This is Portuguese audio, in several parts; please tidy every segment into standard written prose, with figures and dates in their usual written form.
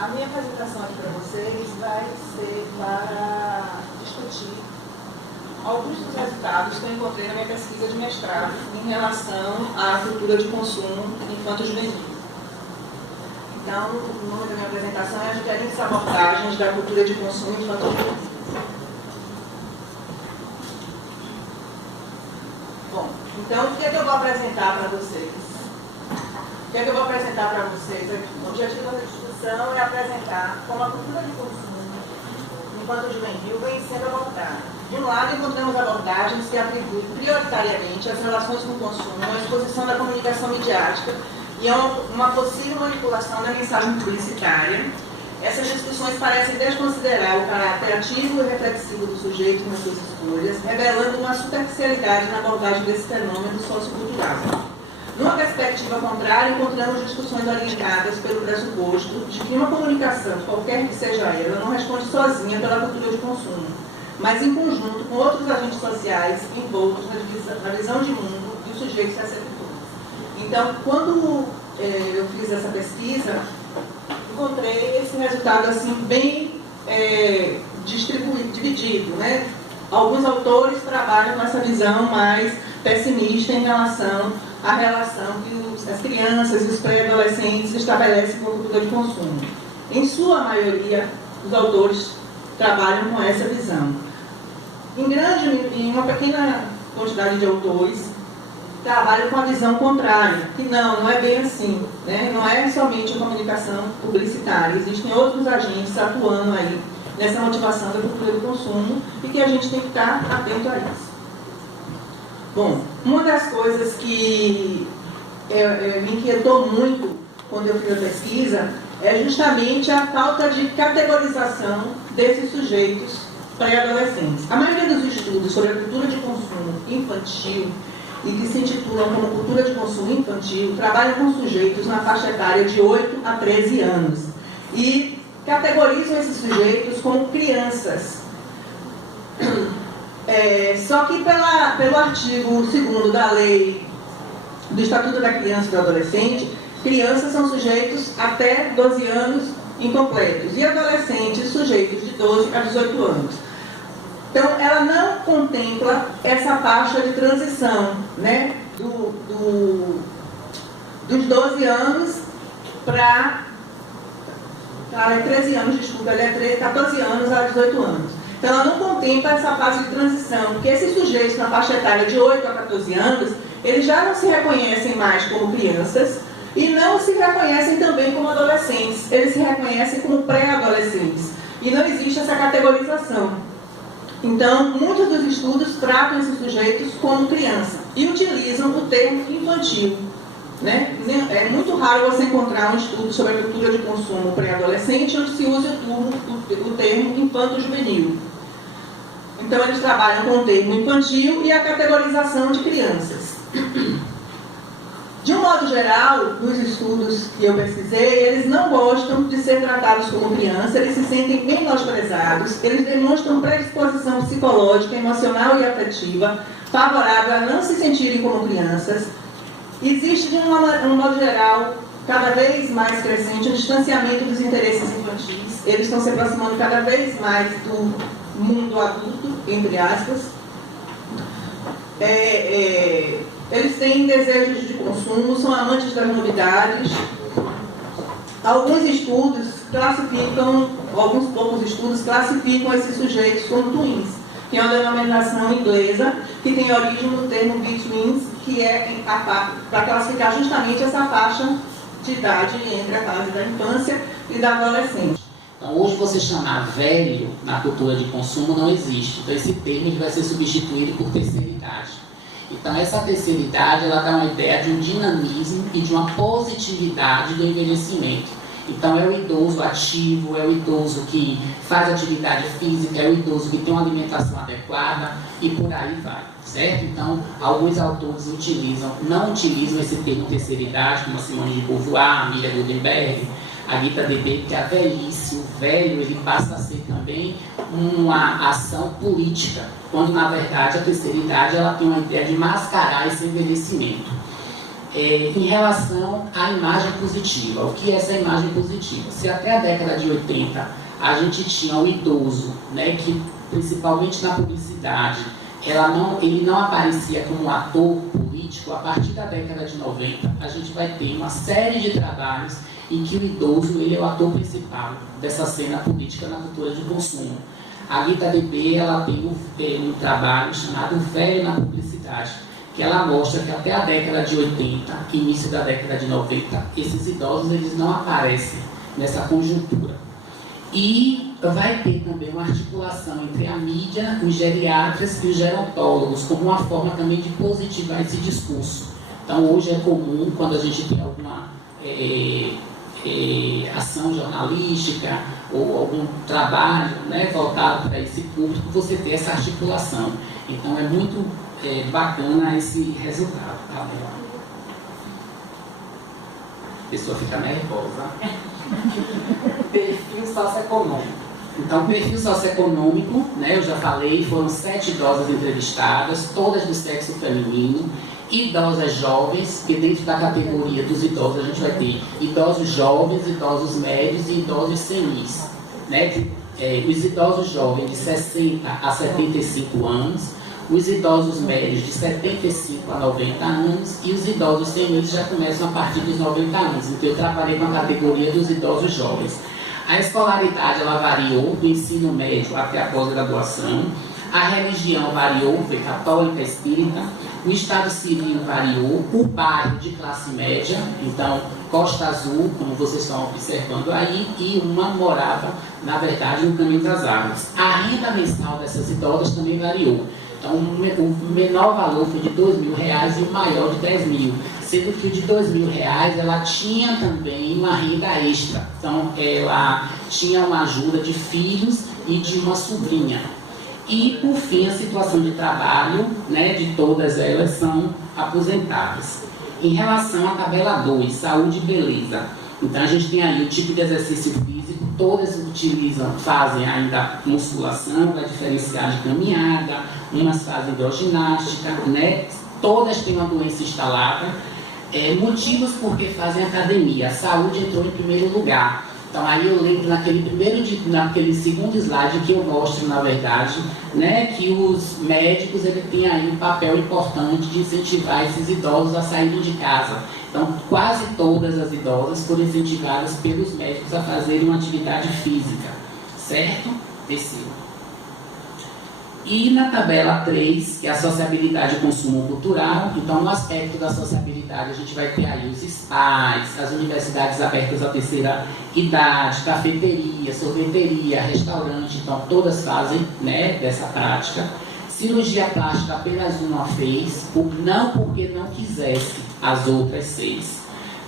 A minha apresentação aqui para vocês vai ser para discutir alguns dos resultados que eu encontrei na minha pesquisa de mestrado em relação à cultura de consumo infanto-juvenil. Então, o nome da minha apresentação é As Diferentes Abordagens da Cultura de Consumo Infanto-Juvenil. Bom, então o que é que eu vou apresentar para vocês? O que é que eu vou apresentar para vocês aqui? O objetivo da discussão é apresentar como a cultura de consumo infanto-juvenil vem sendo abordada. De um lado, encontramos abordagens que atribuem prioritariamente as relações com o consumo, a exposição da comunicação midiática e a uma possível manipulação da mensagem publicitária. Essas discussões parecem desconsiderar o caráter ativo e reflexivo do sujeito nas suas escolhas, revelando uma superficialidade na abordagem desse fenômeno sociocultural. Numa perspectiva contrária, encontramos discussões orientadas pelo pressuposto de que uma comunicação, qualquer que seja ela, não responde sozinha pela cultura de consumo, mas em conjunto com outros agentes sociais envoltos na visão de mundo e os sujeitos receptores. Então, quando eu fiz essa pesquisa, encontrei esse resultado assim bem dividido, né? Alguns autores trabalham com essa visão mais pessimista em relação à relação que as crianças e os pré-adolescentes estabelecem com a cultura de consumo. Em sua maioria, os autores trabalham com essa visão. Em uma pequena quantidade de autores, trabalham com a visão contrária, que não é bem assim, né? Não é somente a comunicação publicitária, existem outros agentes atuando aí nessa motivação da cultura do consumo e que a gente tem que estar atento a isso. Bom, uma das coisas que me inquietou muito quando eu fiz a pesquisa é justamente a falta de categorização desses sujeitos pré-adolescentes. A maioria dos estudos sobre a cultura de consumo infantil e que se intitulam como cultura de consumo infantil trabalham com sujeitos na faixa etária de 8 a 13 anos e categorizam esses sujeitos como crianças. Só que pelo artigo 2º da lei do Estatuto da Criança e do Adolescente, crianças são sujeitos até 12 anos incompletos e adolescentes sujeitos de 12 a 18 anos. Então, ela não contempla essa faixa de transição, né, dos 12 anos para... Ela é 13 anos, desculpa, ela é 14 anos a 18 anos. Então, ela não contempla essa fase de transição, porque esses sujeitos na faixa etária de 8 a 14 anos, eles já não se reconhecem mais como crianças e não se reconhecem também como adolescentes, eles se reconhecem como pré-adolescentes. E não existe essa categorização. Então, muitos dos estudos tratam esses sujeitos como criança e utilizam o termo infantil. Né? É muito raro você encontrar um estudo sobre a cultura de consumo pré-adolescente onde se use o termo infanto-juvenil. Então, eles trabalham com o termo infantil e a categorização de crianças. De um modo geral, nos estudos que eu pesquisei, eles não gostam de ser tratados como criança, eles se sentem menosprezados, eles demonstram predisposição psicológica, emocional e afetiva favorável a não se sentirem como crianças. Existe, de um modo geral, cada vez mais crescente o distanciamento dos interesses infantis. Eles estão se aproximando cada vez mais do mundo adulto, entre aspas. Eles têm desejos de consumo, são amantes das novidades. Alguns poucos estudos classificam esses sujeitos como tweens, que é uma denominação inglesa que tem origem no termo betweens, que é para classificar justamente essa faixa de idade entre a fase da infância e da adolescência. Então, hoje você chamar velho na cultura de consumo não existe. Então, esse termo ele vai ser substituído por terceira idade. Então, essa terceira idade ela dá uma ideia de um dinamismo e de uma positividade do envelhecimento. Então, é o idoso ativo, é o idoso que faz atividade física, é o idoso que tem uma alimentação adequada e por aí vai, certo? Então, alguns autores não utilizam esse termo terceira idade, como a Simone de Beauvoir, a Miriam Goldenberg, a Rita Debé, que a velhice, o velho, ele passa a ser também uma ação política, quando, na verdade, a terceira idade ela tem uma ideia de mascarar esse envelhecimento. em relação à imagem positiva. O que é essa imagem positiva? Se até a década de 80 a gente tinha o idoso, né, que principalmente na publicidade, ele não aparecia como um ator político, a partir da década de 90 a gente vai ter uma série de trabalhos em que o idoso ele é o ator principal dessa cena política na cultura de consumo. A Rita Bebê ela tem um trabalho chamado Velho na Publicidade, que ela mostra que até a década de 80, início da década de 90, esses idosos eles não aparecem nessa conjuntura. E vai ter também uma articulação entre a mídia, os geriatras e os gerontólogos, como uma forma também de positivar esse discurso. Então hoje é comum, quando a gente tem alguma ação jornalística ou algum trabalho, né, voltado para esse público, você ter essa articulação. Então é muito bacana esse resultado. Tá? A pessoa fica nervosa. Perfil socioeconômico. Então, perfil socioeconômico, né, eu já falei, foram 7 idosas entrevistadas, todas do sexo feminino, idosas jovens, porque dentro da categoria dos idosos a gente vai ter idosos jovens, idosos médios e idosos senis. Né? Os idosos jovens de 60 a 75 anos, os idosos médios de 75 a 90 anos e os idosos senis já começam a partir dos 90 anos. Então eu trabalhei com a categoria dos idosos jovens. A escolaridade ela variou do ensino médio até a pós-graduação, a religião variou, foi católica, espírita, o estado civil variou, o bairro de classe média, então Costa Azul, como vocês estão observando aí, e uma morava, na verdade, no Caminho das Árvores. A renda mensal dessas idosas também variou. Então, o menor valor foi de R$2.000 e o maior de R$10.000. Sendo que o de R$2.000, ela tinha também uma renda extra. Então, ela tinha uma ajuda de filhos e de uma sobrinha. E, por fim, a situação de trabalho, né, de todas elas são aposentadas. Em relação à tabela 2, saúde e beleza. Então, a gente tem aí o tipo de exercício físico, todas fazem ainda musculação, vai diferenciar de caminhada, umas fazem hidroginástica, né? Todas têm uma doença instalada. Motivos por que fazem academia. A saúde entrou em primeiro lugar. Então aí eu lembro naquele segundo slide que eu mostro, na verdade, né, que os médicos ele têm aí um papel importante de incentivar esses idosos a saírem de casa. Então quase todas as idosas foram incentivadas pelos médicos a fazerem uma atividade física, certo? Terceiro. E na tabela 3, que é a sociabilidade e consumo cultural, então no aspecto da sociabilidade a gente vai ter aí os spas, as universidades abertas à terceira idade, cafeteria, sorveteria, restaurante, então todas fazem, né, dessa prática. Cirurgia plástica apenas uma fez, não porque não quisesse as outras 6,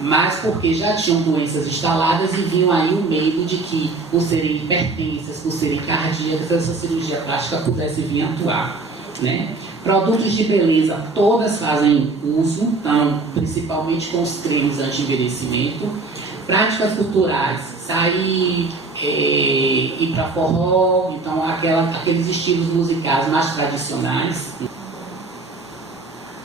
mas porque já tinham doenças instaladas e vinham aí o medo de que, por serem hipertensas, por serem cardíacas, essa cirurgia plástica pudesse vir atuar, né? Produtos de beleza, todas fazem uso, então, principalmente com os cremes anti-envelhecimento. Práticas culturais, sair, ir para forró, então aqueles estilos musicais mais tradicionais.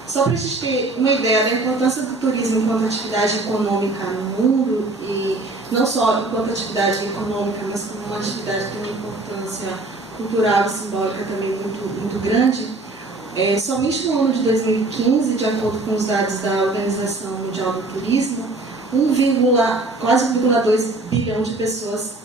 Só para a gente ter uma ideia da importância do turismo enquanto atividade econômica no mundo, e não só enquanto atividade econômica, mas como uma atividade que tem uma importância cultural e simbólica também muito grande, somente no ano de 2015, de acordo com os dados da Organização Mundial do Turismo, quase 1,2 bilhão de pessoas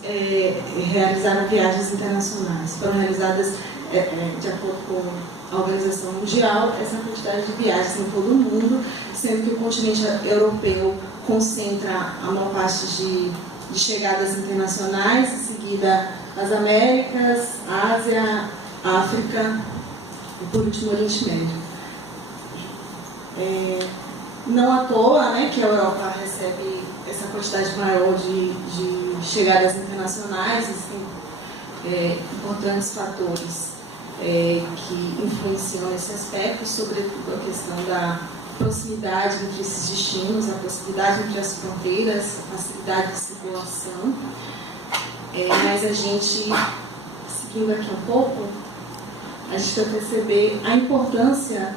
realizaram viagens internacionais. Foram realizadas, de acordo com a Organização Mundial, essa quantidade de viagens em todo o mundo, sendo que o continente europeu concentra a maior parte de chegadas internacionais, em seguida as Américas, Ásia, África e, por último, o Oriente Médio. Não à toa, né, que a Europa recebe essa quantidade maior de chegadas internacionais, existem importantes fatores que influenciam esse aspecto, sobretudo a questão da proximidade entre esses destinos, a proximidade entre as fronteiras, a facilidade de circulação. Mas a gente, seguindo aqui um pouco, a gente vai perceber a importância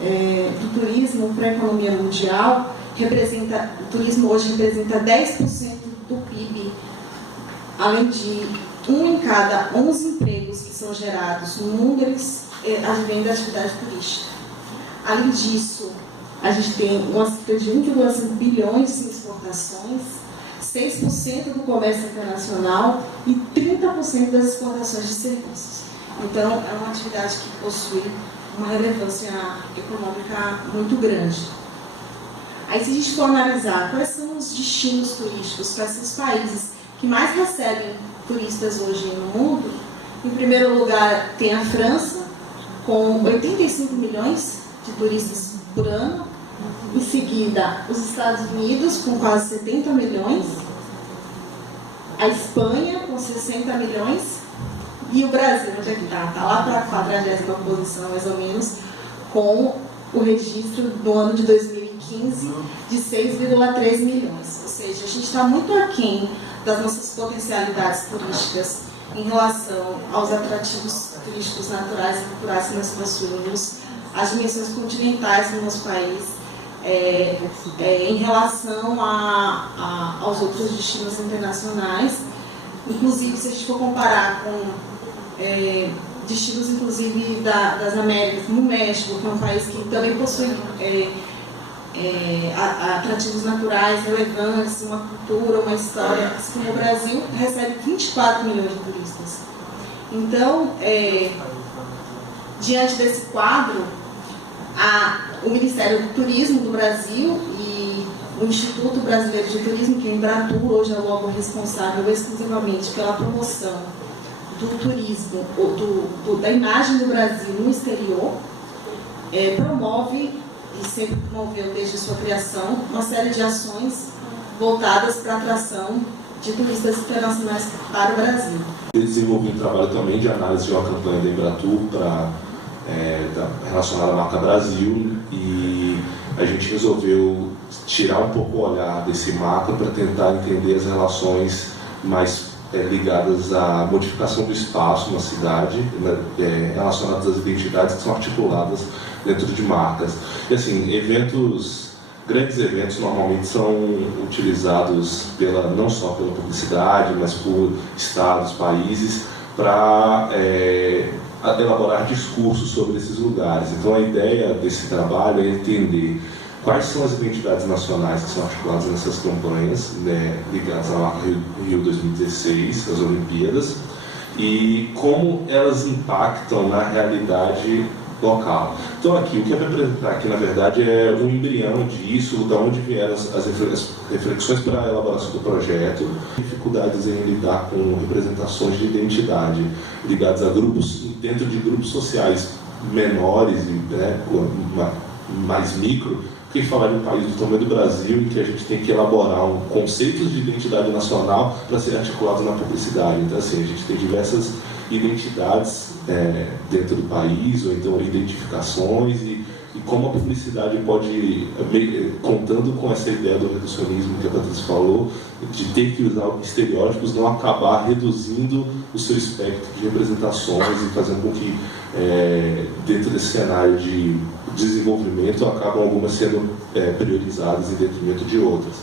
do turismo para a economia mundial, o turismo hoje representa 10% do PIB, além de 1 em cada 11 empregos que são gerados no mundo, eles advêm da atividade turística. Além disso, a gente tem uma cifra de 1,5 bilhões em exportações, 6% do comércio internacional e 30% das exportações de serviços. Então, é uma atividade que possui uma relevância econômica muito grande. Aí, se a gente for analisar quais são os destinos turísticos, quais são os países que mais recebem turistas hoje no mundo, em primeiro lugar tem a França, com 85 milhões de turistas por ano. Em seguida, os Estados Unidos, com quase 70 milhões. A Espanha, com 60 milhões. E o Brasil, onde é que está? Está lá para a 40ª posição, mais ou menos, com o registro do ano de 2015 de 6,3 milhões. Ou seja, a gente está muito aquém das nossas potencialidades turísticas em relação aos atrativos turísticos naturais e culturais que nós possuímos, as dimensões continentais do nosso país, em relação aos outros destinos internacionais. Inclusive, se a gente for comparar com destinos, inclusive, das Américas, como o México, que é um país que também possui atrativos naturais relevantes, uma cultura, uma história, assim como o Brasil, recebe 24 milhões de turistas. Então, diante desse quadro, o Ministério do Turismo do Brasil e o Instituto Brasileiro de Turismo, que é a Embratur, hoje é o órgão responsável exclusivamente pela promoção do turismo, da imagem do Brasil no exterior, promove, e sempre promoveu desde sua criação, uma série de ações voltadas para a atração de turistas internacionais para o Brasil. Eu desenvolvi um trabalho também de análise de uma campanha da Embratur relacionada à marca Brasil, e a gente resolveu tirar um pouco o olhar desse mapa para tentar entender as relações mais ligadas à modificação do espaço na cidade, relacionadas às identidades que são articuladas dentro de marcas. E assim, grandes eventos normalmente são utilizados não só pela publicidade, mas por estados, países, para elaborar discursos sobre esses lugares. Então a ideia desse trabalho é entender quais são as identidades nacionais que são articuladas nessas campanhas, ligadas à marca Rio 2016, as Olimpíadas, e como elas impactam na realidade local. Então aqui, o que eu vou apresentar aqui, na verdade, é um embrião disso, de onde vieram as reflexões para a elaboração do projeto, dificuldades em lidar com representações de identidade ligadas a grupos, dentro de grupos sociais menores e mais micro, porque falar de um país do tamanho do Brasil, em que a gente tem que elaborar conceitos de identidade nacional para serem articulados na publicidade. Então, assim, a gente tem diversas identidades dentro do país, ou então identificações, e como a publicidade pode, contando com essa ideia do reducionismo que a Patrícia falou, de ter que usar estereótipos, não acabar reduzindo o seu espectro de representações e fazendo com que, dentro desse cenário de desenvolvimento, acabam algumas sendo priorizadas em detrimento de outras.